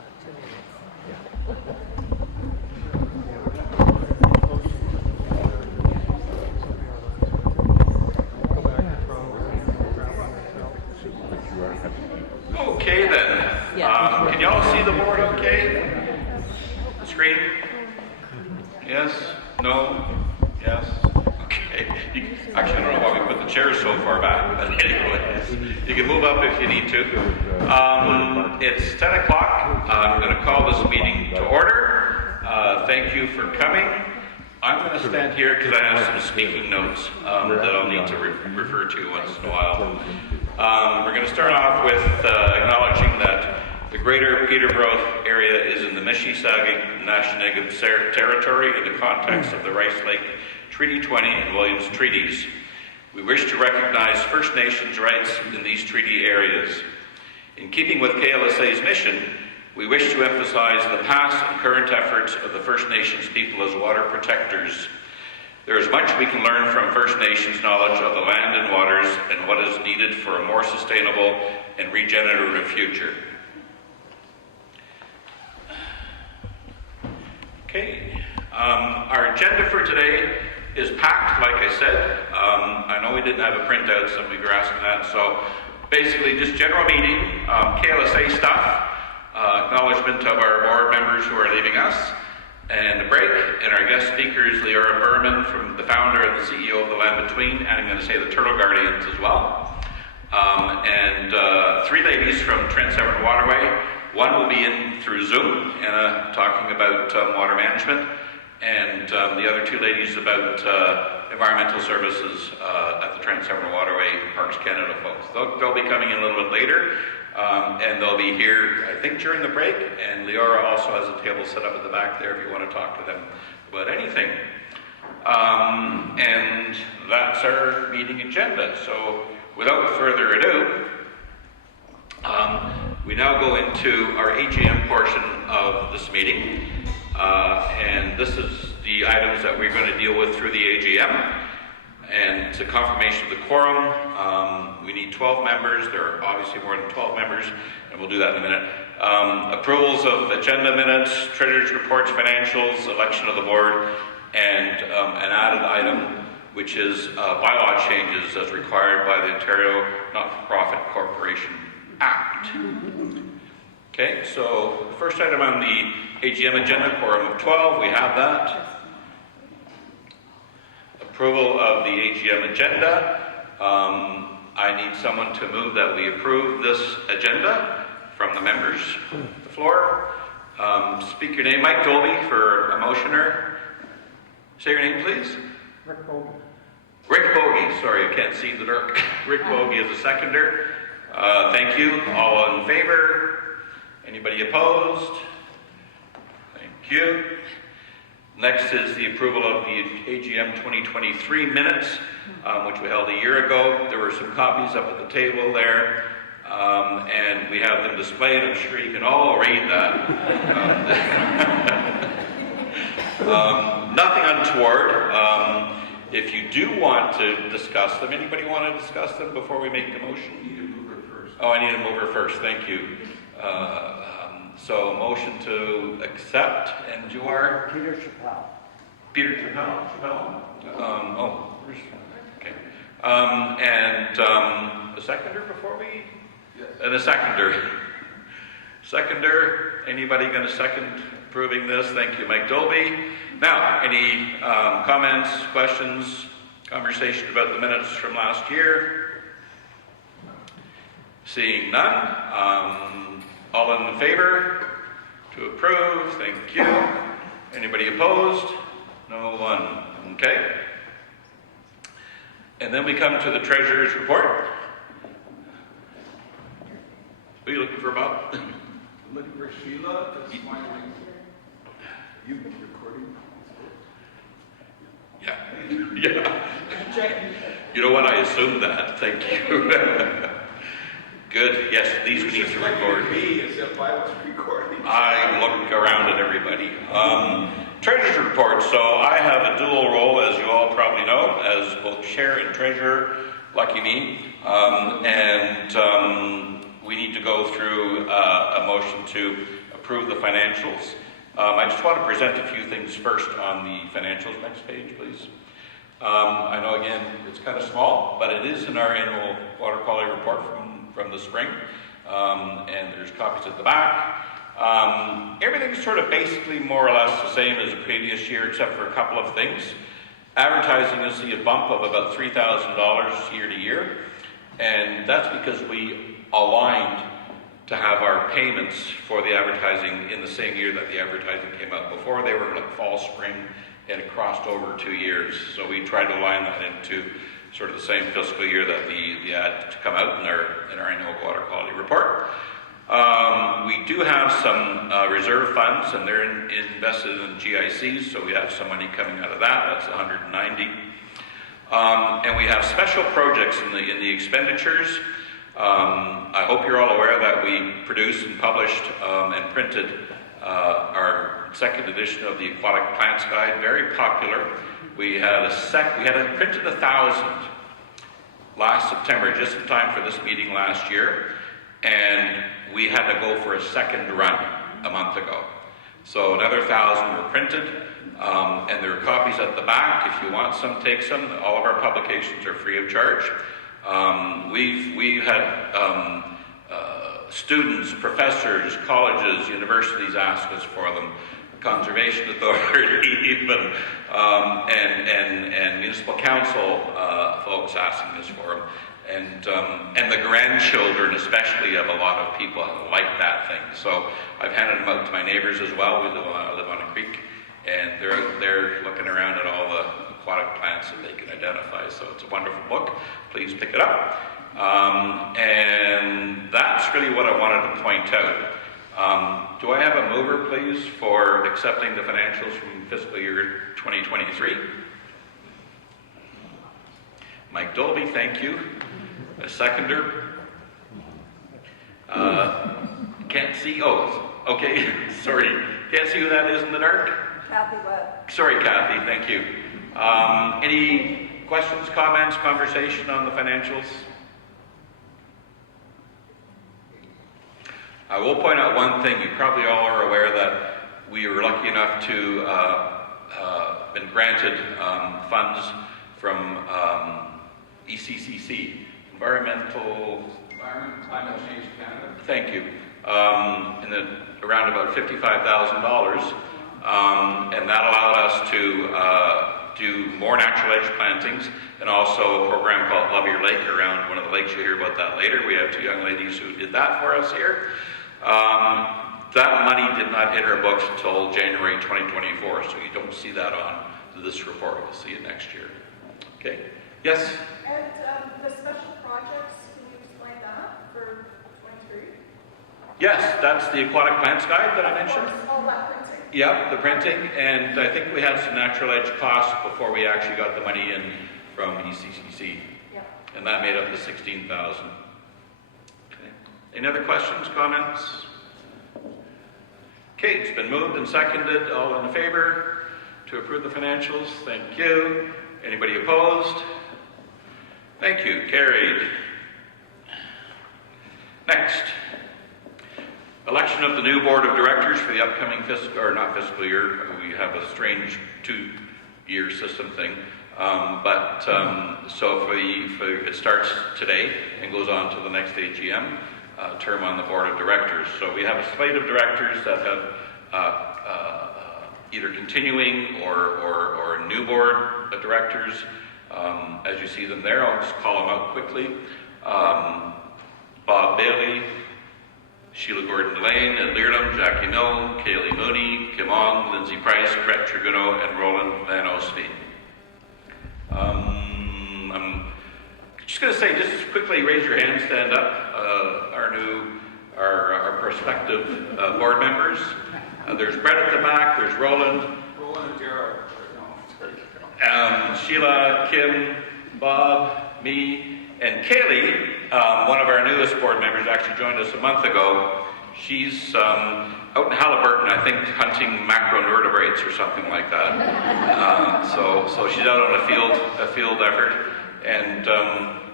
Okay then. Can y'all see the board okay? The screen? Yes? No? Yes? Okay. Actually, I don't know why we put the chairs so far back, but anyway, you can move up if you need to. It's 10 o'clock. I'm going to call this meeting to order. Thank you for coming. I'm going to stand here because I have some speaking notes that I'll need to refer to once in a while. We're going to start off with acknowledging that the greater Peterborough area is in the Mississauga Nashawinaga territory in the context of the Rice Lake Treaty 20 and Williams Treaties. We wish to recognize First Nations rights in these treaty areas. In keeping with KLSA's mission, we wish to emphasize the past and current efforts of the First Nations people as water protectors. There is much we can learn from First Nations knowledge of the land and waters and what is needed for a more sustainable and regenerative future. Okay, our agenda for today is packed, like I said. I know we didn't have a printout, some of you were asking that, so basically just general meeting, KLSA stuff, acknowledgement of our board members who are leaving us, and a break, and our guest speakers, Leora Berman, from the founder and the CEO of The Land Between, and I'm going to say the Turtle Guardians as well, and three ladies from Trent Severn Waterway. One will be in through Zoom, and talking about water management, and the other two ladies about environmental services at the Trent Severn Waterway Parks Canada folks. They'll be coming in a little bit later, and they'll be here, I think, during the break, and Leora also has a table set up at the back there if you want to talk to them about anything. And that's our meeting agenda. So without further ado, we now go into our AGM portion of this meeting, and this is the items that we're going to deal with through the AGM. And it's a confirmation of the quorum. We need 12 members. There are obviously more than 12 members, and we'll do that in a minute. Approvals of agenda minutes, treasurer's reports, financials, election of the board, and an added item, which is bylaw changes as required by the Ontario Not-for-Profit Corporation Act. Okay, so the first item on the AGM agenda, quorum of 12, we have that. Approval of the AGM agenda. I need someone to move that we approve this agenda from the members. The floor. Speak your name, Mike Dolby, for a motioner. Say your name, please. Rick Bogey. Rick Bogey. Sorry, I can't see in the dark. Rick Bogey is a seconder. Thank you. All in favor? Anybody opposed? Thank you. Next is the approval of the AGM 2023 minutes, which we held a year ago. There were some copies up at the table there, and we have them displayed. I'm sure you can all read that. Nothing untoward. If you do want to discuss them, anybody want to discuss them before we make the motion? You need a mover first. Oh, I need a mover first. Thank you. So, motion to accept, and you are? Peter Chappelle. Peter Chappelle? Okay. And a seconder before we? Yes. And a seconder. Seconder, anybody going to second approving this? Thank you, Mike Dolby. Now, any comments, questions, conversation about the minutes from last year? Seeing none. All in favor to approve? Thank you. Anybody opposed? No one. Okay. And then we come to the treasurer's report. Who are you looking for, Bob? I'm looking for Sheila. That's smiling. You recording? Yeah. Yeah. Check. You know what? I assumed that. Thank you. Good. Yes, these we need to record. Me as if I was recording. I look around at everybody. Treasurer's report. So I have a dual role, as you all probably know, as both chair and treasurer. Lucky me. we need to go through a motion to approve the financials. I just want to present a few things first on the financials. Next page, please. I know, again, it's kind of small, but it is in our annual water quality report from the spring, and there's copies at the back. Everything's sort of basically more or less the same as the previous year, except for a couple of things. Advertising, you'll see a bump of about $3,000 year to year, and that's because we aligned to have our payments for the advertising in the same year that the advertising came out. Before, they were like fall, spring, and it crossed over 2 years. So we tried to align that into sort of the same fiscal year that the ad to come out in our annual water quality report. We do have some reserve funds, and they're invested in GICs, so we have some money coming out of that. That's 190. And we have special projects in the expenditures. I hope you're all aware that we produced and published and printed our second edition of the Aquatic Plants Guide. Very popular. We had printed 1,000 last September, just in time for this meeting last year, and we had to go for a second run a month ago. So another 1,000 were printed, and there are copies at the back. If you want some, take some. All of our publications are free of charge. We've had students, professors, colleges, universities ask us for them, Conservation Authority even, and Municipal Council folks asking us for them. And the grandchildren especially of a lot of people like that thing. So I've handed them out to my neighbors as well. I live on a creek, and they're out there looking around at all the aquatic plants that they can identify. So it's a wonderful book. Please pick it up. And that's really what I wanted to point out. Do I have a mover, please, for accepting the financials from fiscal year 2023? Mike Dolby, thank you. A seconder. Can't see. Oh, okay. Sorry. Can't see who that is in the dark? Kathy Webb. Sorry, Kathy. Thank you. Any questions, comments, conversation on the financials? I will point out one thing. You probably all are aware that we were lucky enough to been granted funds from ECCC, Environment, Climate Change Canada. thank you, around about $55,000, and that allowed us to do more natural edge plantings, and also a program called Love Your Lake around one of the lakes. You'll hear about that later. We have two young ladies who did that for us here. That money did not hit our books until January 2024, so you don't see that on this report. You'll see it next year. Okay. Yes? And the special projects, can you explain that for 23? Yes, that's the Aquatic Plants Guide that I mentioned. All that printing. Yeah, the printing, and I think we had some natural edge costs before we actually got the money in from ECCC. Yeah. And that made up the 16,000. Okay. Any other questions, comments? Okay, it's been moved and seconded. All in favor to approve the financials? Thank you. Anybody opposed? Thank you. Carried. Next. Election of the new board of directors for the upcoming fiscal year. We have a strange 2-year system thing. So it starts today and goes on to the next AGM term on the board of directors. So we have a slate of directors that have either continuing or new board of directors. As you see them there, I'll just call them out quickly. Bob Bailey, Sheila Gordon-Delane, Ed Leardom, Jackie Mill, Kaylee Mooney, Kim Ong, Lindsay Price, Brett Triguno, and Roland Van Osveen. I'm just going to say, just quickly raise your hand, stand up. Our prospective board members. There's Brett at the back, there's Roland. Roland and Gerard. Sheila, Kim, Bob, me, and Kaylee, one of our newest board members, actually joined us a month ago. She's out in Halliburton, I think, hunting macroinvertebrates or something like that. So she's out on a field effort, and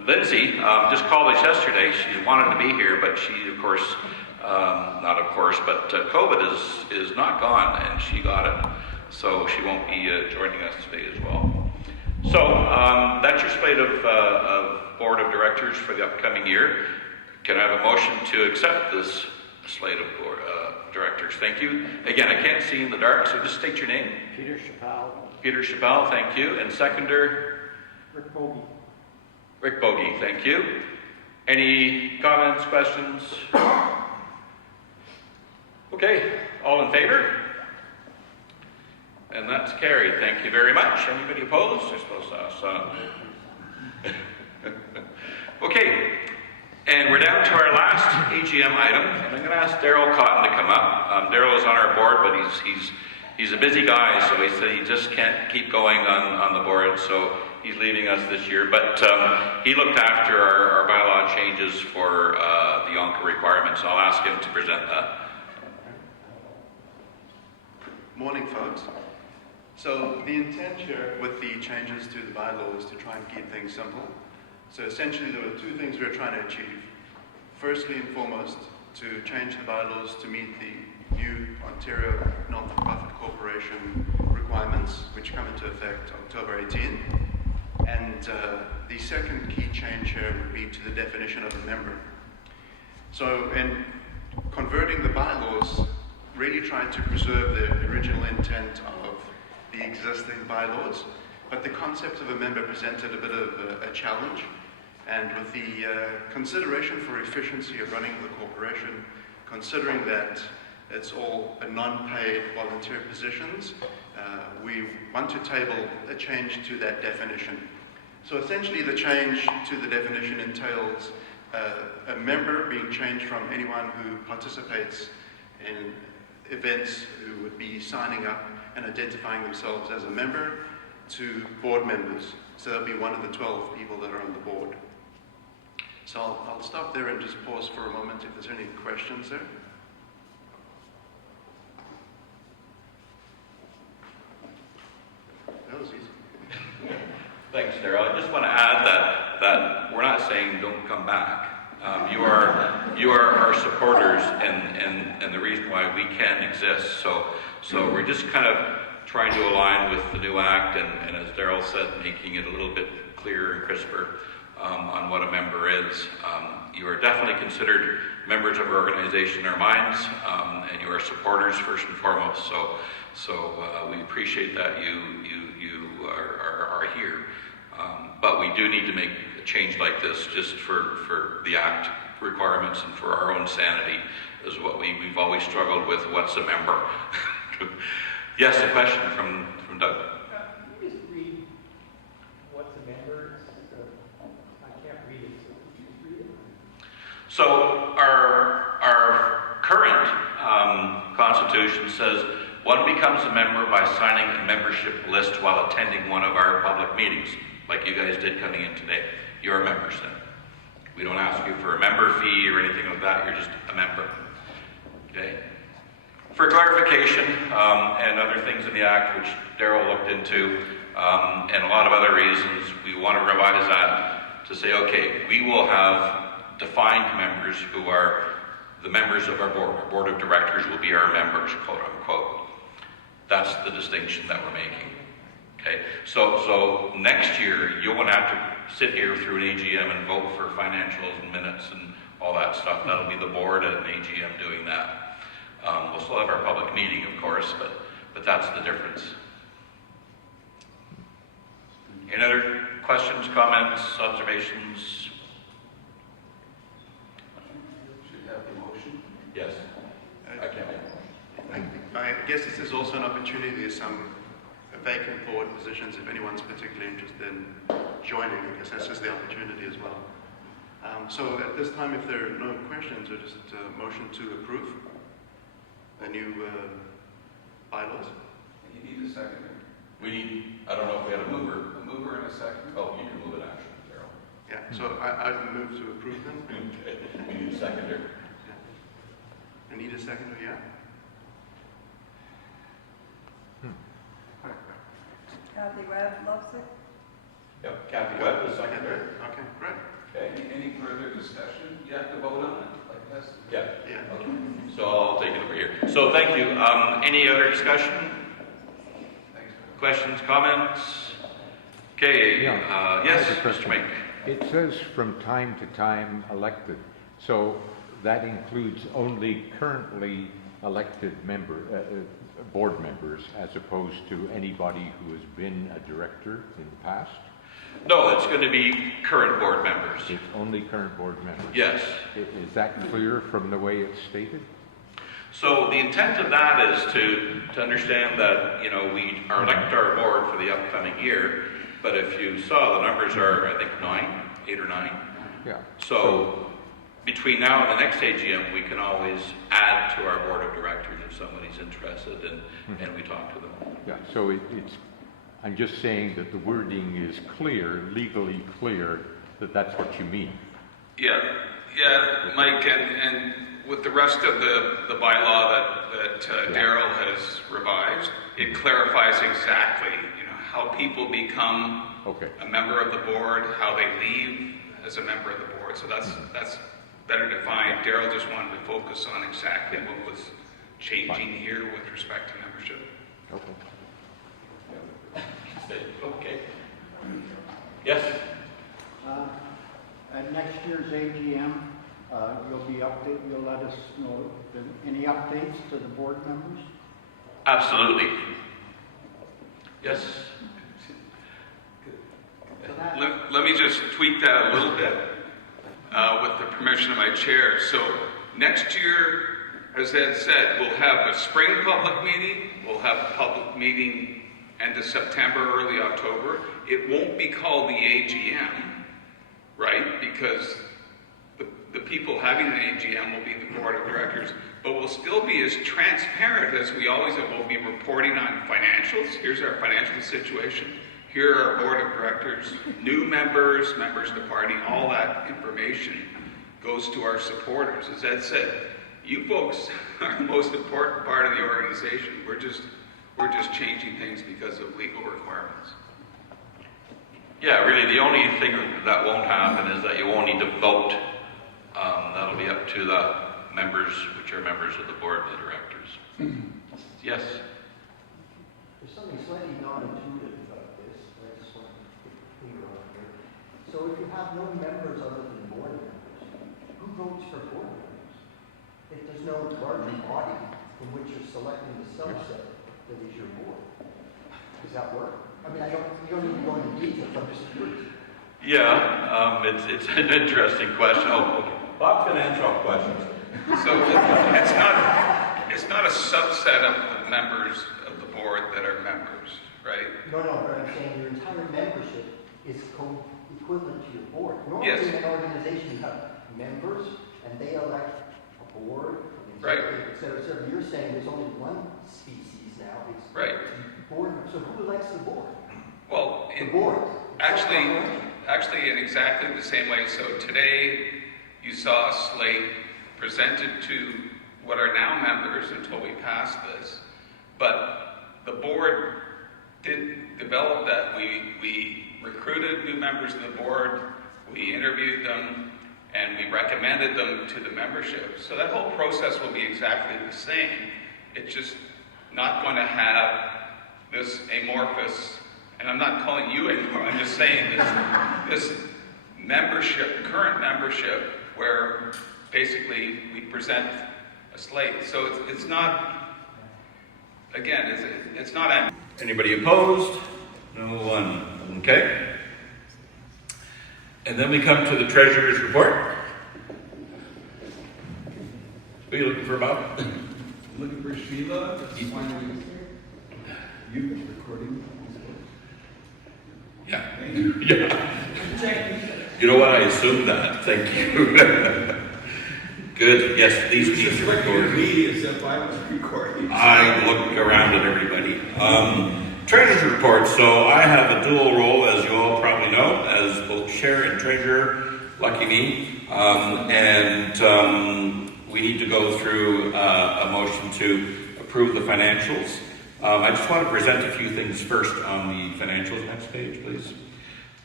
Lindsay just called us yesterday. She wanted to be here, but she, of course, not of course, but COVID is not gone, and she got it. So she won't be joining us today as well. So that's your slate of board of directors for the upcoming year. Can I have a motion to accept this slate of board, directors? Thank you. Again, I can't see in the dark, so just state your name. Peter Chappelle. Peter Chappelle, thank you. And seconder? Rick Bogey. Rick Bogey, thank you. Any comments, questions? Okay, all in favor? And that's carried. Thank you very much. Anybody opposed? I suppose okay, and we're down to our last AGM item, and I'm going to ask Daryl Cotton to come up. Daryl is on our board, but he's a busy guy, so he said he just can't keep going on the board, so he's leaving us this year. But he looked after our bylaw changes for the Yonka requirements. I'll ask him to present that. Morning, folks. So the intent here with the changes to the bylaw is to try and keep things simple. So essentially there were two things we were trying to achieve. Firstly and foremost, to change the bylaws to meet the new Ontario Not-for-Profit Corporation requirements, which come into effect October 18. And the second key change here would be to the definition of a member. So in converting the bylaws, really tried to preserve the original intent of the existing bylaws, but the concept of a member presented a bit of a challenge, and with the consideration for efficiency of running the corporation, considering that it's all a non-paid volunteer positions, we want to table a change to that definition. So essentially the change to the definition entails a member being changed from anyone who participates in events, who would be signing up and identifying themselves as a member, to board members. So that'll be one of the 12 people that are on the board. So I'll stop there and just pause for a moment if there's any questions there. That was easy. Thanks, Daryl. I just want to add that we're not saying don't come back. You are our supporters and the reason why we can exist. So we're just kind of trying to align with the new act and as Daryl said, making it a little bit clearer and crisper on what a member is. You are definitely considered members of our organization in our minds, and you are supporters first and foremost. So we appreciate that you are here. But we do need to make a change like this just for the Act requirements and for our own sanity is what we've always struggled with. What's a member? Yes, a question from Doug. Can you just read what's a member? I can't read it, so can you just read it? So our current constitution says one becomes a member by signing a membership list while attending one of our public meetings, like you guys did coming in today. You're members then. We don't ask you for a member fee or anything like that. You're just a member. Okay. For clarification and other things in the Act, which Daryl looked into, and a lot of other reasons, we want to revise that to say, okay, we will have defined members who are the members of our board. Our board of directors will be our members, quote unquote. That's the distinction that we're making. Okay, so next year you won't have to sit here through an AGM and vote for financials and minutes and all that stuff. That'll be the board at an AGM doing that. We'll still have our public meeting, of course, but that's the difference. Any other questions, comments, observations? Should have the motion. Yes. I guess this is also an opportunity. There's some vacant board positions if anyone's particularly interested in joining. I guess that's just the opportunity as well. So at this time, if there are no questions, or just a motion to approve the new bylaws. You need a second. We need, I don't know if we had a mover. A mover and a second. Oh, you can move it actually, Daryl. Yeah, so I'd move to approve them. Okay. We need a seconder. I need a seconder, yeah? Kathy Webb loves it. Yep, Kathy Webb, the seconder. Okay, great. Okay, any further discussion? You have to vote on it, like this? Yeah. Yeah. Okay. So I'll take it over here. So thank you. Any other discussion? Thanks. Questions, comments? Okay. Yeah. Yes, I have a Mr. question. Mink. It says from time to time elected, so that includes only currently elected board members, as opposed to anybody who has been a director in the past? No, it's going to be current board members. It's only current board members? Yes. Is that clear from the way it's stated? So the intent of that is to understand that, you know, we elect our board for the upcoming year, but if you saw, the numbers are, I think, 8 or 9. Yeah. So between now and the next AGM, we can always add to our board of directors if somebody's interested, and we talk to them. Yeah, so it's, I'm just saying that the wording is clear, legally clear, that that's what you mean. Yeah, Mike, and with the rest of the bylaw that Daryl has revised, it clarifies exactly, you know, how people become a member of the board, how they leave as a member of the board. So that's better defined. Daryl just wanted to focus on exactly what was changing here with respect to membership. Okay. Yes? At next year's AGM, you'll let us know any updates to the board members? Absolutely. Yes? Let me just tweak that a little bit with the permission of my chair. So next year, as Ed said, we'll have a spring public meeting, we'll have a public meeting end of September, early October. It won't be called the AGM, right? Because the people having an AGM will be the board of directors, but we'll still be as transparent as we always have. We'll be reporting on financials. Here's our financial situation. Here are our board of directors, new members, members departing, all that information goes to our supporters. As Ed said, you folks are the most important part of the organization. We're just changing things because of legal requirements. Yeah, really, the only thing that won't happen is that you won't need to vote. That'll be up to the members, which are members of the board of the directors. Yes? There's something slightly non-intuitive about this. I just want to get clear on here. So if you have no members other than board members, who votes for board members? If there's no larger body from which you're selecting the subset that is your board, does that work? I mean, you don't need to go into details. I'm just curious. Yeah, it's an interesting question. Oh, okay. Bob's going to answer all questions. So it's not a subset of the members of the board that are members, right? No, but I'm saying your entire membership is equivalent to your board. Normally Yes. in an organization you have members and they elect a board, Right. et cetera, et cetera. You're saying there's only one species now. It's Right. board. So who elects the board? Well, The board. Actually, in exactly the same way. So today, you saw a slate presented to what are now members until we pass this. But the board did develop that. We recruited new members of the board, we interviewed them, and we recommended them to the membership. So that whole process will be exactly the same. It's just not going to have this amorphous, and I'm not calling you anymore, I'm just saying this membership, current membership, where basically we present a slate. So it's not, again, it's not. Anybody opposed? No one. Okay. And then we come to the treasurer's report. Who are you looking for, Bob? Looking for Sheila, that's finally, you've been recording. Yeah. Yeah. You know what? I assumed that. Thank you. Good. Yes, these Just pieces looking at recorded. me as if I was recording. I look around at everybody. Treasurer's report. So I have a dual role, as you all probably know, as both chair and treasurer. Lucky me. We need to go through a motion to approve the financials. I just want to present a few things first on the financials. Next page, please.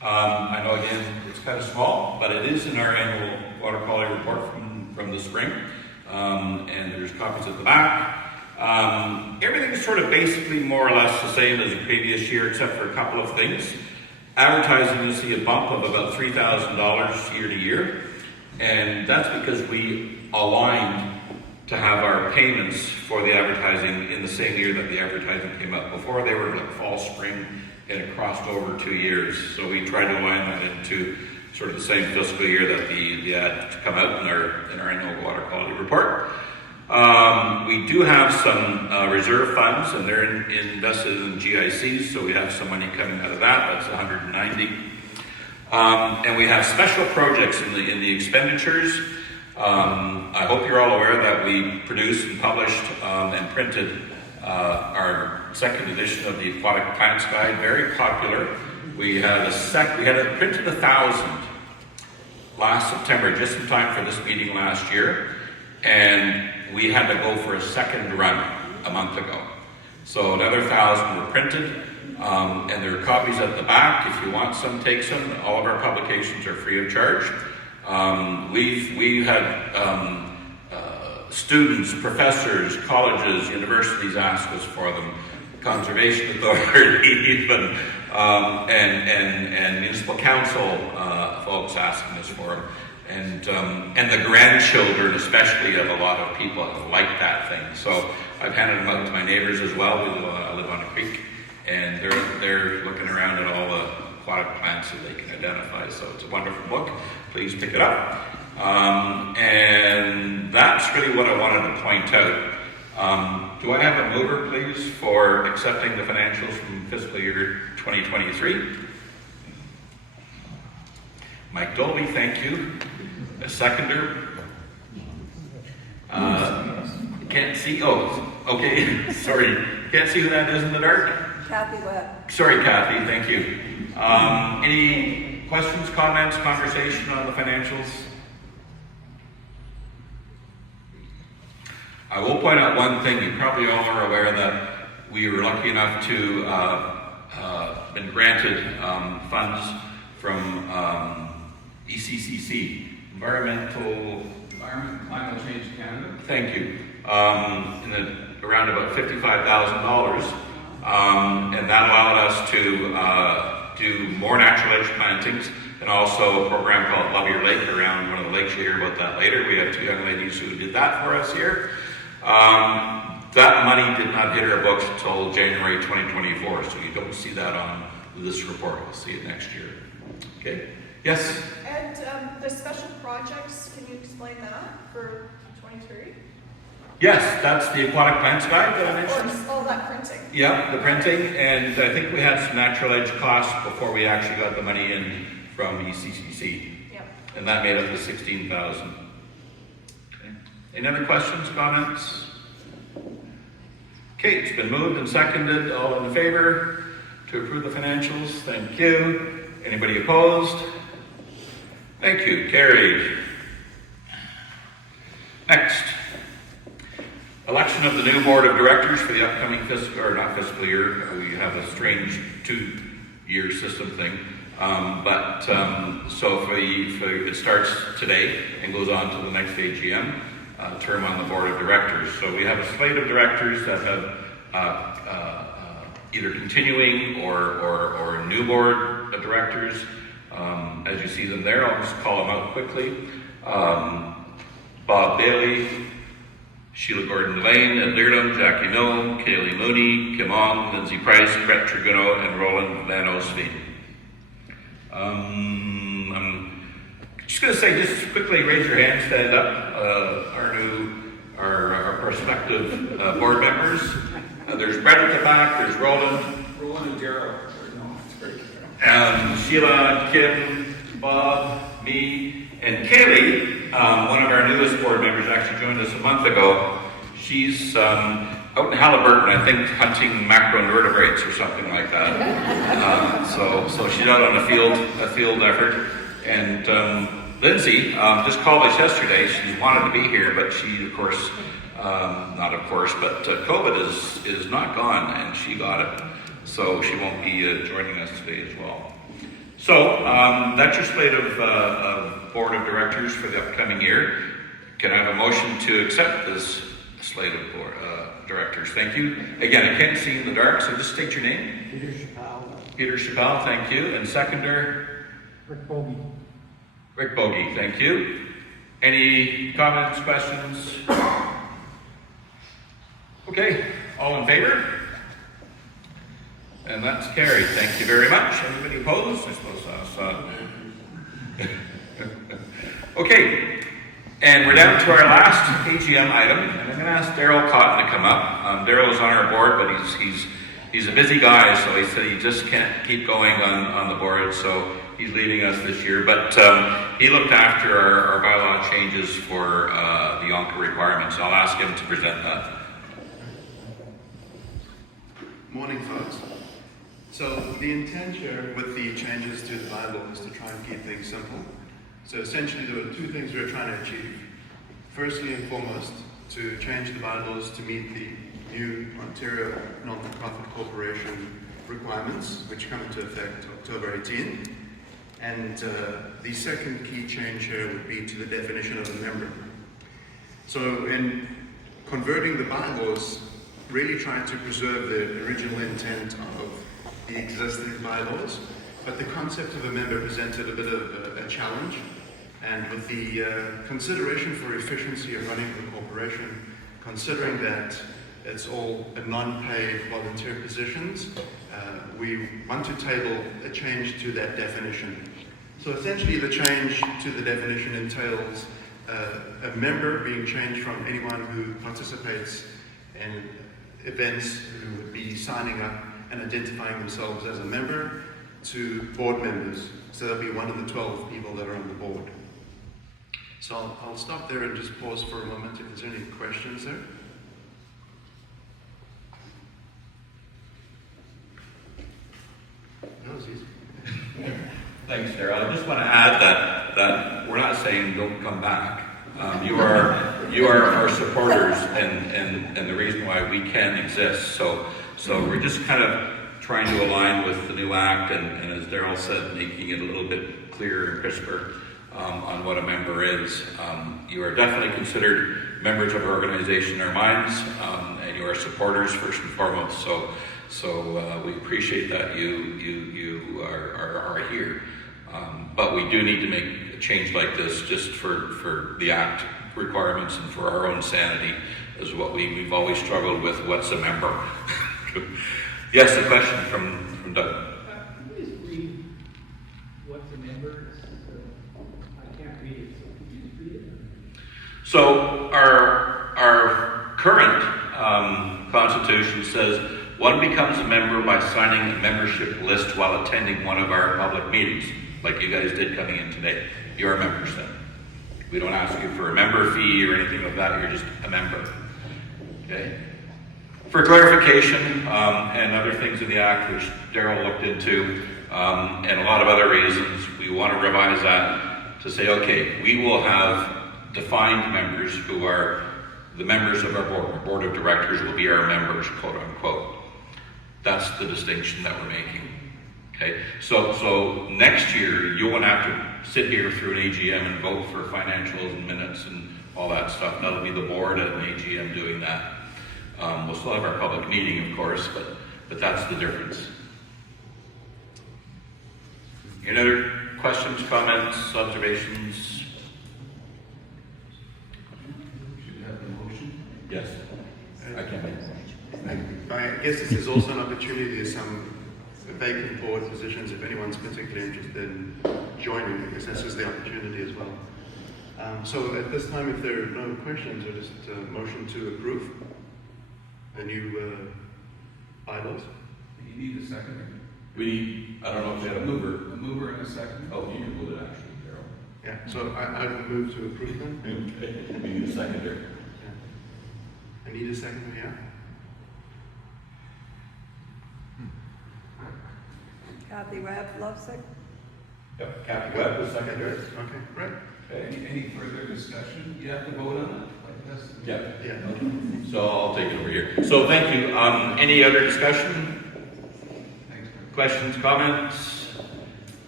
I know again it's kind of small, but it is in our annual water quality report from the spring, and there's copies at the back. Everything's sort of basically more or less the same as the previous year, except for a couple of things. Advertising, you'll see a bump of about $3,000 year to year, and that's because we aligned to have our payments for the advertising in the same year that the advertising came out. Before, they were like fall, spring, and it crossed over 2 years. So we tried to align that into sort of the same fiscal year that the ad come out in our annual water quality report. We do have some reserve funds, and they're invested in GICs, so we have some money coming out of that. That's 190. And we have special projects in the expenditures. I hope you're all aware that we produced and published and printed our second edition of the Aquatic Plants Guide. Very popular. We had printed 1,000 last September, just in time for this meeting last year, and we had to go for a second run a month ago. So another 1,000 were printed, and there are copies at the back. If you want some, take some. All of our publications are free of charge. We've had students, professors, colleges, universities ask us for them, Conservation Authority even, and municipal council folks asking us for them. And the grandchildren, especially, of a lot of people have liked that thing. So I've handed them out to my neighbors as well. I live on a creek, and they're looking around at all the aquatic plants that they can identify. So it's a wonderful book. Please pick it up. And that's really what I wanted to point out. Do I have a mover, please, for accepting the financials from fiscal year 2023? Mike Dolby, thank you. A seconder. Can't see. Oh, okay. Sorry. Can't see who that is in the dark. Kathy Webb. Sorry, Kathy. Thank you. Any questions, comments, conversation on the financials? I will point out one thing. You probably all are aware that we were lucky enough to been granted funds from ECCC, Environment Climate Change Canada. Thank you. Around about $55,000, and that allowed us to do more natural edge plantings, and also a program called Love Your Lake around one of the lakes. You hear about that later. We have 2 young ladies who did that for us here. That money did not hit our books until January 2024, so you don't see that on this report. You'll see it next year. Okay? Yes? And the special projects, can you explain that for 23? Yes, that's the Aquatic Plants Guide that I mentioned. Of course, all that printing. Yeah, the printing, and I think we had some natural edge costs before we actually got the money in from ECCC. Yep. And that made up the $16,000. Okay. Any other questions, comments? Okay, it's been moved and seconded. All in favor to approve the financials? Thank you. Anybody opposed? Thank you. Carried. Next. Election of the new board of directors for the upcoming fiscal year. We have a strange 2-year system thing. So it starts today and goes on to the next AGM term on the board of directors. So we have a slate of directors that have either continuing or new board of directors. As you see them there, I'll just call them out quickly. Bob Bailey, Sheila Gordon-Lane, Ed Leardom, Jackie Noel, Kaylee Mooney, Kim Ong, Lindsay Price, Brett Triguno, and Roland Van Osveen. I'm just going to say, just quickly raise your hand, stand up. Our prospective board members. There's Brett at the back, there's Roland. Roland and Gerald. No, it's great. Sheila, Kim, Bob, me, and Kaylee, one of our newest board members, actually joined us a month ago. She's out in Halliburton, I think, hunting macroinvertebrates or something like that. So she's out on a field effort. And Lindsay just called us yesterday. She wanted to be here, but she, of course, COVID is not gone, and she got it. So she won't be joining us today as well. So, that's your slate of board of directors for the upcoming year. Can I have a motion to accept this slate of board, directors? Thank you. Again, I can't see in the dark, so just state your name. Peter Chappelle. Peter Chappelle, thank you. And seconder? Rick Bogey. Rick Bogey, thank you. Any comments, questions? Okay, all in favor? And that's carried. Thank you very much. Anybody opposed? I suppose okay, and we're down to our last AGM item, and I'm going to ask Daryl Cotton to come up. Daryl is on our board, but he's a busy guy, so he said he just can't keep going on the board, so he's leaving us this year. But he looked after our bylaw changes for the Yonka requirements. I'll ask him to present that. Morning, folks. So the intent here with the changes to the bylaw is to try and keep things simple. So essentially there are two things we're trying to achieve. Firstly and foremost, to change the bylaws to meet the new Ontario Non-for-Profit Corporation requirements, which come into effect October 18. And the second key change here would be to the definition of a member. So in converting the bylaws, really trying to preserve the original intent of the existing bylaws, but the concept of a member presented a bit of a challenge, and with the consideration for efficiency of running the corporation, considering that it's all non-paid volunteer positions, we want to table a change to that definition. So essentially the change to the definition entails a member being changed from anyone who participates in events, who would be signing up and identifying themselves as a member, to board members. So that'll be one of the 12 people that are on the board. So I'll stop there and just pause for a moment if there's any questions there. That was easy. Thanks, Daryl. I just want to add that we're not saying don't come back. You are our supporters and the reason why we can exist. So we're just kind of trying to align with the new act and as Daryl said, making it a little bit clearer and crisper on what a member is. You are definitely considered members of our organization in our minds, and you are supporters first and foremost. So we appreciate that you are here. But we do need to make a change like this just for the Act requirements and for our own sanity is what we've always struggled with. What's a member? Yes, a question from Doug. Can you just read what's a member? I can't read it, so could you just read it? So our current constitution says one becomes a member by signing a membership list while attending one of our public meetings, like you guys did coming in today. You're members then. We don't ask you for a member fee or anything like that. You're just a member. Okay. For clarification and other things in the Act, which Daryl looked into, and a lot of other reasons, we want to revise that to say, okay, we will have defined members who are the members of our board. Our board of directors will be our members, quote unquote. That's the distinction that we're making. Okay, so next year you won't have to sit here through an AGM and vote for financials and minutes and all that stuff. That'll be the board at an AGM doing that. We'll still have our public meeting, of course, but that's the difference. Any other questions, comments, observations? Should we have the motion? Yes, I can make I guess this is also an opportunity. There's some vacant board positions if anyone's particularly interested in joining. I guess this is the opportunity as well. So at this time, if there are no questions, I'll just motion to approve the new bylaws. Do you need a second? We need, I don't know if we had a mover. A mover and a second? Oh, you can move it actually, Daryl. Yeah, so I would move to approve them. Okay, we need a seconder. I need a second, yeah? Kathy Webb, Lovesick. Yep, Kathy Webb was seconder. Okay, right. Any further discussion? You have to vote on it? Like this? Yep. Yeah. Okay. So I'll take it over here. So thank you. Any other discussion? Thanks, Rick. Questions, comments?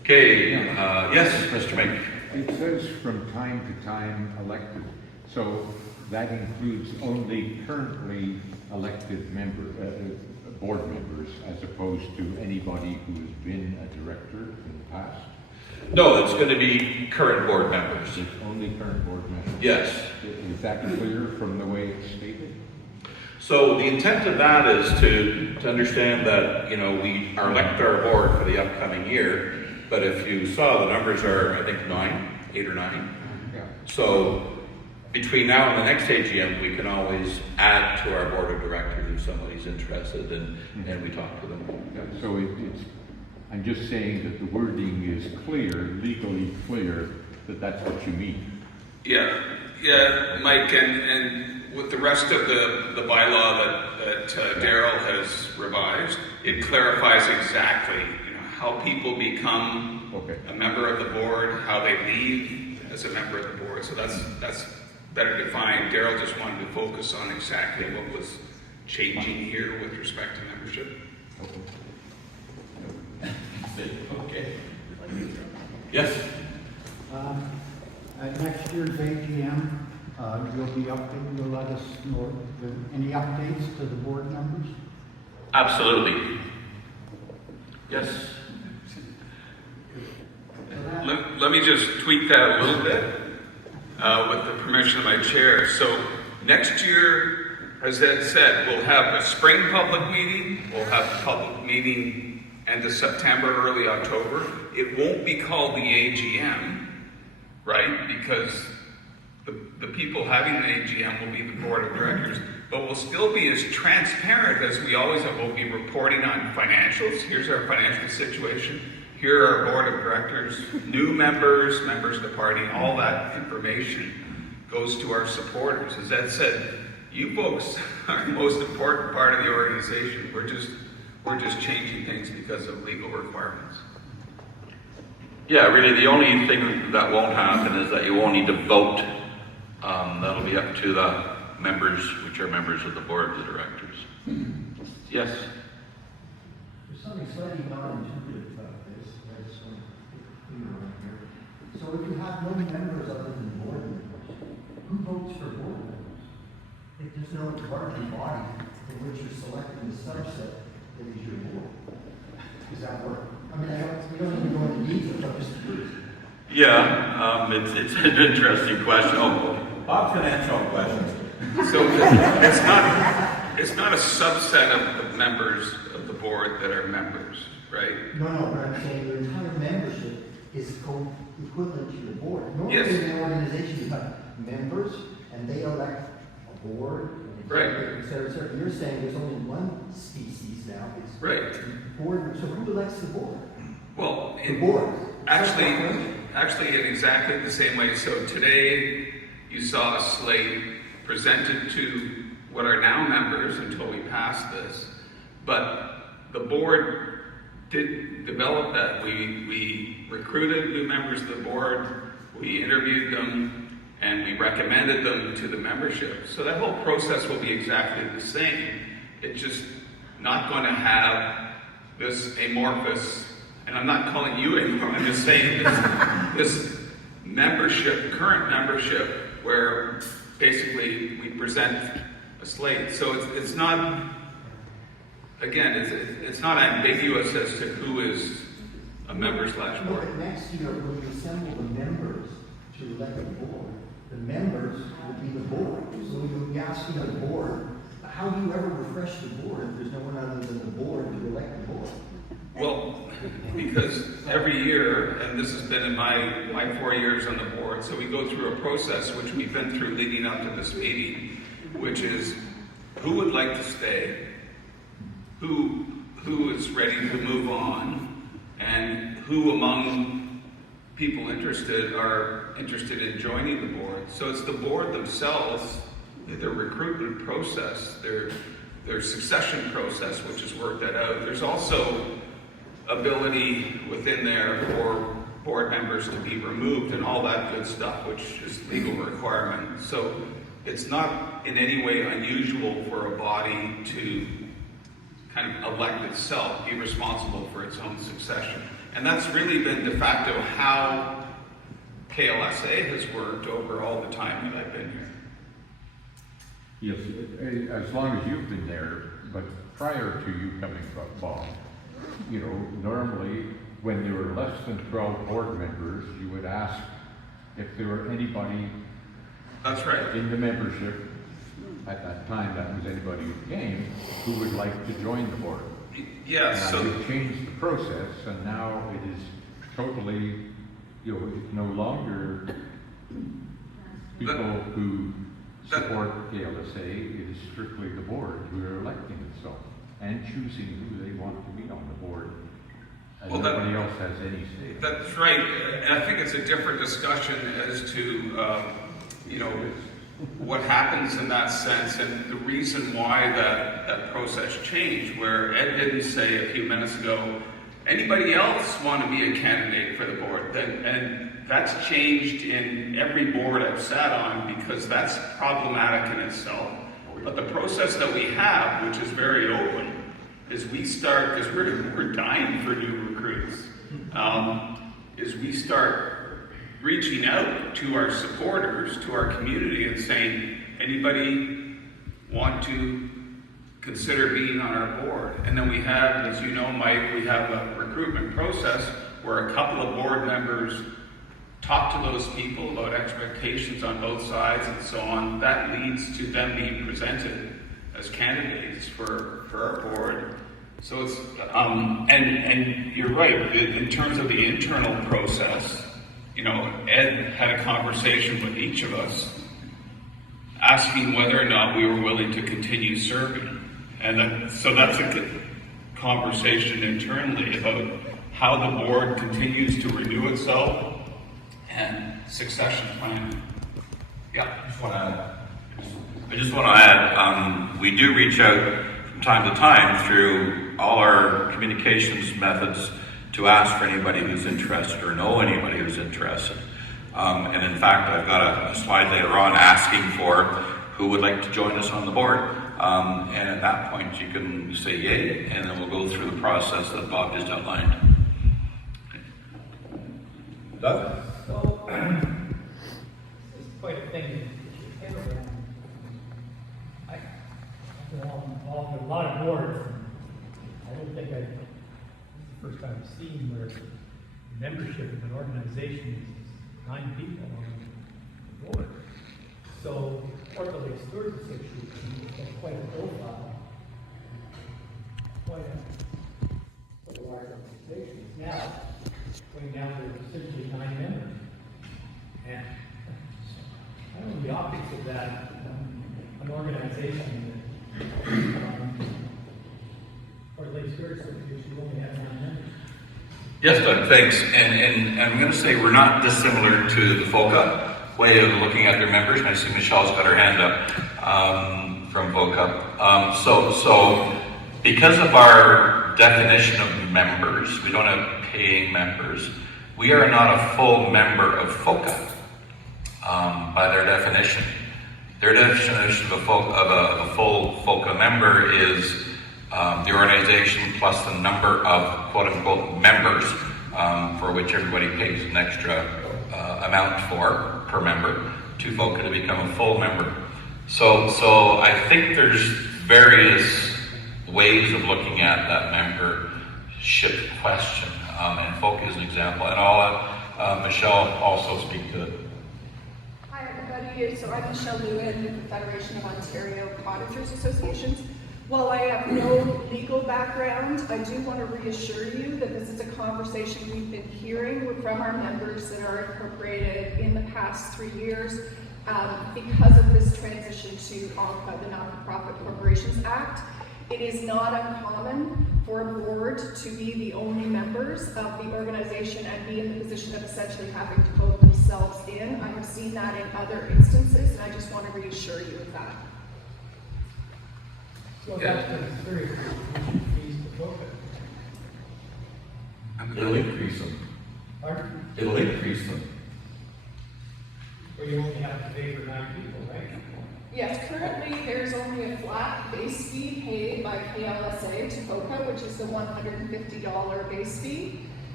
Okay, yes, Mr. Mink. It says from time to time elected, so that includes only currently elected board members, as opposed to anybody who has been a director in the past? No, it's going to be current board members. It's only current board members? Yes. Is that clear from the way it's stated? So the intent of that is to understand that, you know, we elect our board for the upcoming year, but if you saw, the numbers are, I think, 8 or 9. Yeah. So between now and the next AGM, we can always add to our board of directors if somebody's interested, and we talk to them. Yeah, so I'm just saying that the wording is clear, legally clear, that that's what you mean. Yeah, Mike, and with the rest of the bylaw that Daryl has revised, it clarifies exactly, you know, how people become a member of the board, how they leave as a member of the board. So that's better defined. Daryl just wanted to focus on exactly what was changing here with respect to membership. Okay. Yes? At next year's AGM, you'll let us know any updates to the board members? Absolutely. Yes. Let me just tweak that a little bit with the permission of my chair. So next year, as Ed said, we'll have a spring public meeting, we'll have a public meeting end of September, early October. It won't be called the AGM, right? Because the people having the AGM will be the board of directors, but we'll still be as transparent as we always have. We'll be reporting on financials. Here's our financial situation. Here are our board of directors, new members of the party, all that information goes to our supporters. As Ed said, you folks are the most important part of the organization. We're just changing things because of legal requirements. Yeah, really, the only thing that won't happen is that you won't need to vote. That'll be up to the members, which are members of the board of the directors. Yes? There's something slightly non-intuitive about this. I just want to get clear on here. So if you have no members other than board members, who votes for board members? If there's no governing body in which you're selecting the subset that is your board, does that work? I mean, we don't even go into detail, but just curious. Yeah, it's an interesting question. Oh, Bob's going to answer all questions. So it's not a subset of the members of the board that are members, right? No, but I'm saying your entire membership is equivalent to your board. Normally Yes. in an organization, you have members, and they elect a board, Right. et cetera, et cetera. You're saying there's only one species now, it's Right. board, so who elects the board? Well, The board. actually in exactly the same way. So today you saw a slate presented to what are now members until we pass this, but the board did develop that. We recruited new members of the board, we interviewed them, and we recommended them to the membership. So that whole process will be exactly the same. It's just not going to have this amorphous, and I'm not calling you anymore, I'm just saying this membership, current membership, where basically we present a slate. So it's not, again, it's not ambiguous as to who is a member / No, board. but next year, when you assemble the members to elect the board, the members will be the board. So you'll be asking the board, how do you ever refresh the board if there's no one other than the board to elect the board? Well, because every year, and this has been in my 4 years on the board, so we go through a process which we've been through leading up to this meeting, which is who would like to stay, who is ready to move on, and who among people interested are interested in joining the board. So it's the board themselves, their recruitment process, their succession process, which has worked that out. There's also ability within there for board members to be removed and all that good stuff, which is legal requirement. So it's not in any way unusual for a body to kind of elect itself, be responsible for its own succession. And that's really been de facto how KLSA has worked over all the time that I've been here. Yes, as long as you've been there, but prior to you coming from Bob, you know, normally when there were less than 12 board members, you would ask if there were anybody That's right. in the membership, at that time that was anybody who came, who would like to join the board. Yes, Now, so we've changed the process, and now it is totally, you know, it's no longer people who support KLSA, it is strictly the board who are electing itself and choosing who they want to be on the board. And Well, nobody else has any say. that's right. And I think it's a different discussion as to, you know, what happens in that sense and the reason why that process changed, where Ed didn't say a few minutes ago, anybody else want to be a candidate for the board? And that's changed in every board I've sat on because that's problematic in itself. But the process that we have, which is very open, is we start, because we're dying for new recruits, is we start reaching out to our supporters, to our community and saying, anybody want to consider being on our board? And then we have, as you know, Mike, we have a recruitment process where a couple of board members talk to those people about expectations on both sides and so on. That leads to them being presented as candidates for our board. So it's, and you're right, in terms of the internal process, you know, Ed had a conversation with each of us asking whether or not we were willing to continue serving. And so that's a good conversation internally about how the board continues to renew itself and succession planning. Yeah. I just want to add, we do reach out from time to time through all our communications methods to ask for anybody who's interested or know anybody who's interested. And in fact, I've got a slide later on asking for who would like to join us on the board. And at that point, you can say yay, and then we'll go through the process that Bob just outlined. Doug? So, this is quite a thing. I've been involved in a lot of boards. I don't think this is the first time I've seen where the membership of an organization is 9 people on the board. So, Port Lake Stewards Association has quite a profile, quite a large organization. Now, going down to essentially 9 members. And I don't know the optics of that, an organization that, Port Lake Stewards Association only has 9 members. Yes, Doug, thanks. And I'm going to say we're not dissimilar to the FOCA way of looking at their members. And I see Michelle's got her hand up from FOCA. So because of our definition of members, we don't have paying members. We are not a full member of FOCA by their definition. Their definition of a full FOCA member is the organization plus the number of quote-unquote members for which everybody pays an extra amount per member to FOCA to become a full member. So I think there's various ways of looking at that membership question, and FOCA is an example. And I'll let Michelle also speak to it. Hi everybody, so I'm Michelle Lewin with the Federation of Ontario Cottagers Associations. While I have no legal background, I do want to reassure you that this is a conversation we've been hearing from our members that are incorporated in the past 3 years because of this transition to ONCA, the Non-for-Profit Corporations Act. It is not uncommon for a board to be the only members of the organization and be in the position of essentially having to vote themselves in. I have seen that in other instances, and I just want to reassure you of that. So that's the spirit we should fees to FOCA. It'll increase them. Pardon? It'll increase them. Or you only have to pay for 9 people, right? Yes, currently there's only a flat base fee paid by KLSA to FOCA, which is the $150 base fee.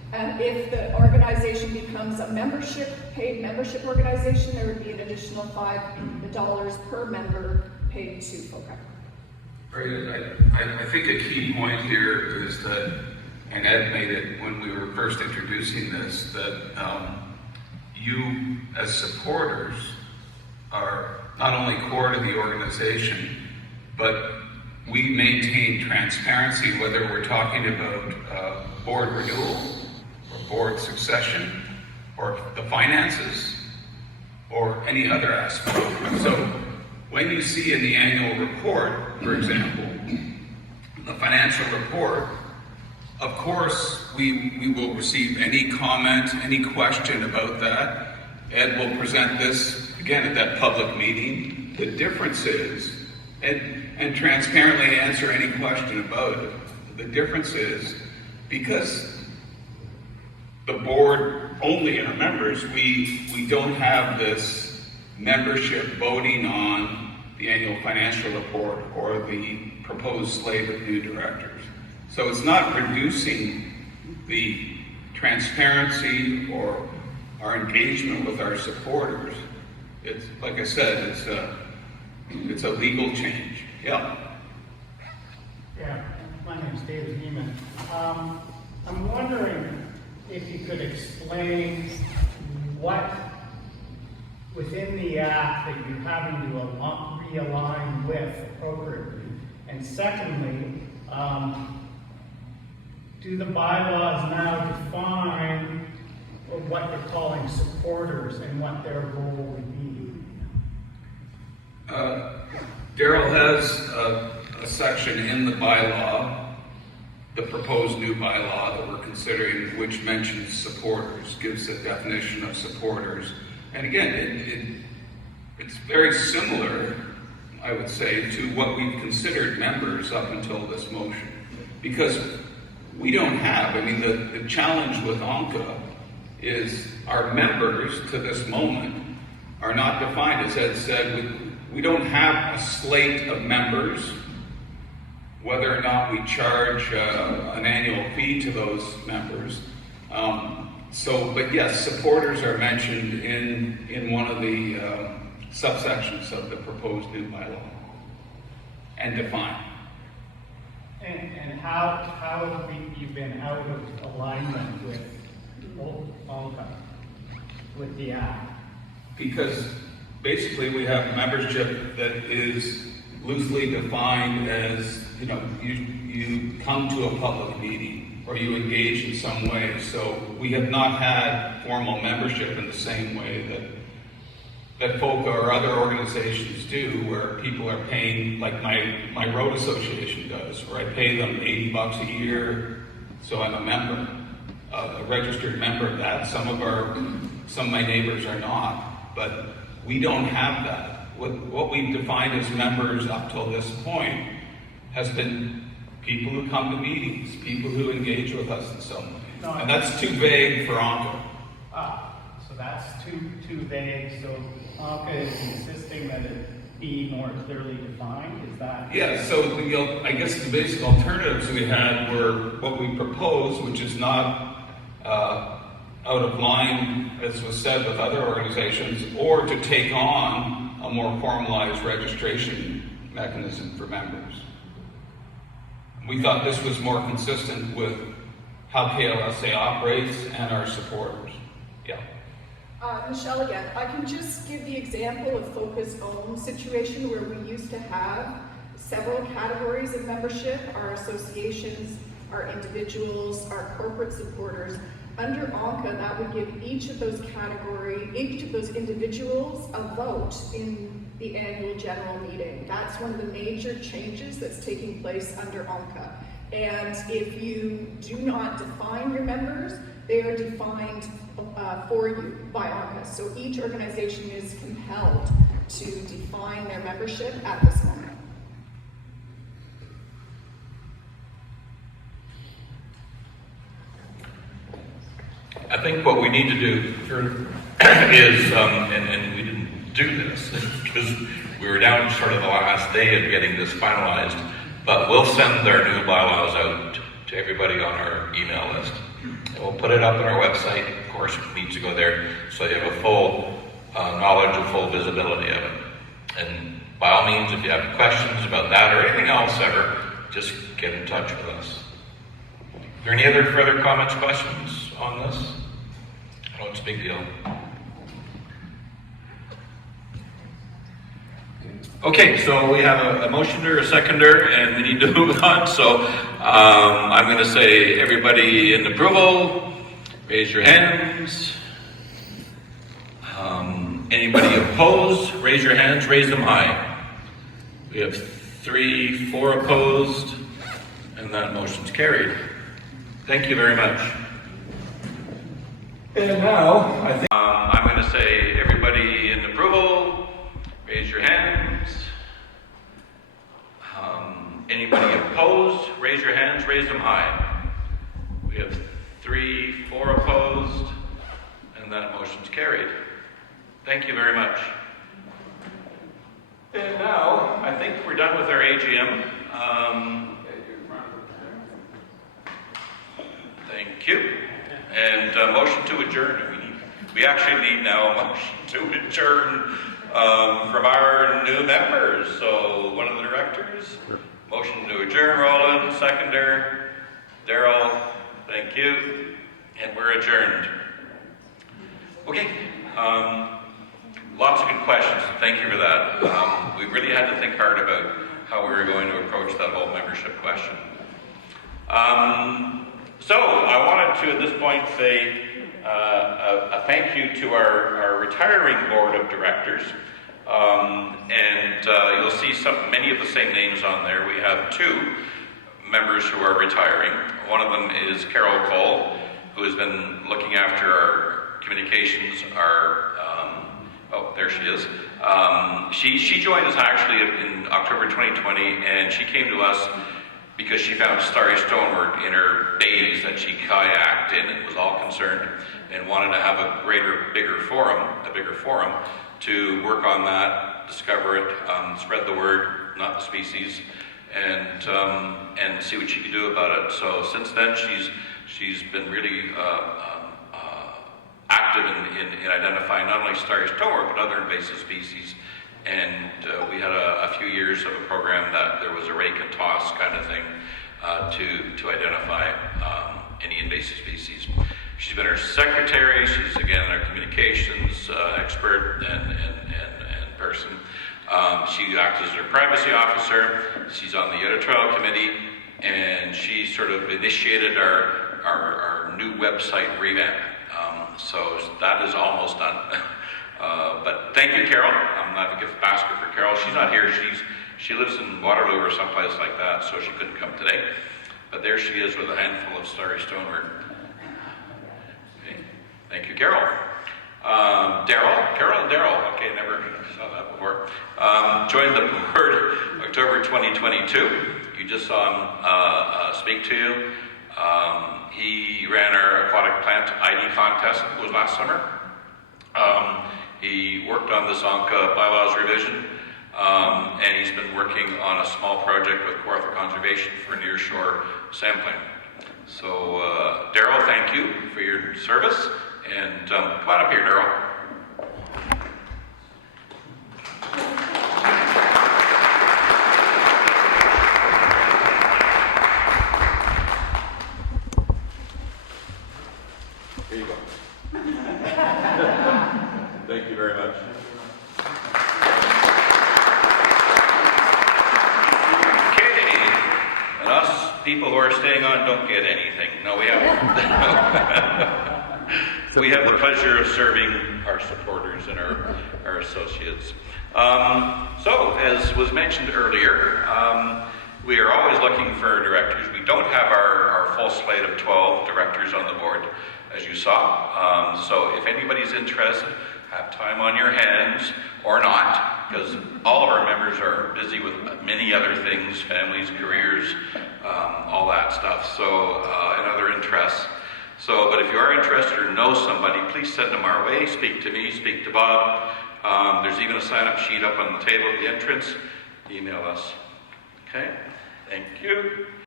And if the organization becomes a paid membership organization, there would be an additional $5 per member paid to FOCA. Right, I think a key point here is that, and Ed made it when we were first introducing this, that you as supporters are not only core to the organization, but we maintain transparency, whether we're talking about board renewal, or board succession, or the finances, or any other aspect. So when you see in the annual report, for example, the financial report, of course, we will receive any comment, any question about that. Ed will present this, again, at that public meeting. The difference is, and transparently answer any question about it. The difference is, because the board only are members, we don't have this membership voting on the annual financial report or the proposed slate of new directors. So it's not reducing the transparency or our engagement with our supporters. It's, like I said, it's a legal change. Yeah. Yeah, my name's David Neiman. I'm wondering if you could explain what within the act that you're having to realign with appropriately. And secondly, do the bylaws now define what you're calling supporters and what their role would be? Daryl has a section in the bylaw, the proposed new bylaw that we're considering, which mentions supporters, gives a definition of supporters. And again, it's very similar, I would say, to what we've considered members up until this motion. Because we don't have, I mean, the challenge with ONCA is our members to this moment are not defined. As Ed said, we don't have a slate of members, whether or not we charge an annual fee to those members. But yes, supporters are mentioned in one of the subsections of the proposed new bylaw and defined. And how have you been out of alignment with ONCA, with the act? Because basically we have membership that is loosely defined as, you come to a public meeting or you engage in some way. So we have not had formal membership in the same way that FOCA or other organizations do, where people are paying, like my road association does, where I pay them $80 a year, so I'm a member, a registered member of that. Some of my neighbors are not, but we don't have that. What we've defined as members up till this point has been people who come to meetings, people who engage with us in some way. And that's too vague for ONCA. So that's too vague. So ONCA is insisting that it be more clearly defined. Is that? Yeah. So I guess the basic alternatives we had were what we proposed, which is not out of line, as was said, with other organizations, or to take on a more formalized registration mechanism for members. We thought this was more consistent with how KLSA operates and our supporters. Yeah. Michelle again. I can just give the example of FOCA's own situation where we used to have several categories of membership: our associations, our individuals, our corporate supporters. Under ONCA, that would give each of those individuals a vote in the annual general meeting. That's one of the major changes that's taking place under ONCA. And if you do not define your members, they are defined for you by ONCA. So each organization is compelled to define their membership at this moment. I think what we need to do is, and we didn't do this because we were down sort of the last day of getting this finalized, but we'll send our new bylaws out to everybody on our email list. And we'll put it up on our website. Of course, it needs to go there so you have a full knowledge and full visibility of it. And by all means, if you have questions about that or anything else ever, just get in touch with us. Are there any other further comments, questions on this? I know it's a big deal. Okay, so we have a motioner, a seconder, and we need to move on. So I'm going to say, everybody in approval, raise your hands. Anybody opposed, raise your hands, raise them high. We have 3, 4 opposed, and that motion's carried. Thank you very much. And now, I think I'm going to say, everybody in approval, raise your hands. Anybody opposed, raise your hands, raise them high. We have 3, 4 opposed, and that motion's carried. Thank you very much. And now, I think we're done with our AGM. Thank you. And motion to adjourn. We actually need now a motion to adjourn from our new members. So one of the directors, motion to adjourn, Roland, seconder, Daryl, thank you. And we're adjourned. Okay. Lots of good questions. Thank you for that. We really had to think hard about how we were going to approach that whole membership question. So I wanted to, at this point, say a thank you to our retiring board of directors. You'll see many of the same names on there. We have 2 members who are retiring. One of them is Carol Cole, who has been looking after our communications, oh, there she is. She joined us actually in October 2020, and she came to us because she found starry stonework in her bays that she kayaked in and was all concerned and wanted to have a bigger forum to work on that, discover it, spread the word, not the species, and see what she could do about it. So since then, she's been really active in identifying not only starry stonework but other invasive species. And we had a few years of a program that there was a rake and toss kind of thing to identify any invasive species. She's been our secretary. She's again our communications expert and person. She acts as our privacy officer. She's on the editorial committee, and she sort of initiated our new website revamp. So that is almost done. But thank you, Carol. I'm not a gift basket for Carol. She's not here. She lives in Waterloo or someplace like that, so she couldn't come today. But there she is with a handful of starry stonework. Okay. Thank you, Carol. Carol and Daryl. Okay, never saw that before. Joined the board October 2022. You just saw him speak to you. He ran our aquatic plant ID contest. It was last summer. He worked on the Zonka bylaws revision, and he's been working on a small project with Kawartha Conservation for nearshore sampling. So, Daryl, thank you for your service, and come on up here, Daryl. Here you go. Thank you very much. Okay, and us people who are staying on don't get anything. No, we haven't. We have the pleasure of serving our supporters and our associates. So, as was mentioned earlier, we are always looking for directors. We don't have our full slate of 12 directors on the board, as you saw. So if anybody's interested, have time on your hands or not, because all of our members are busy with many other things, families, careers, all that stuff, so, and other interests. So, but if you are interested or know somebody, please send them our way. Speak to me, speak to Bob. There's even a sign-up sheet up on the table at the entrance. Email us. Okay? Thank you.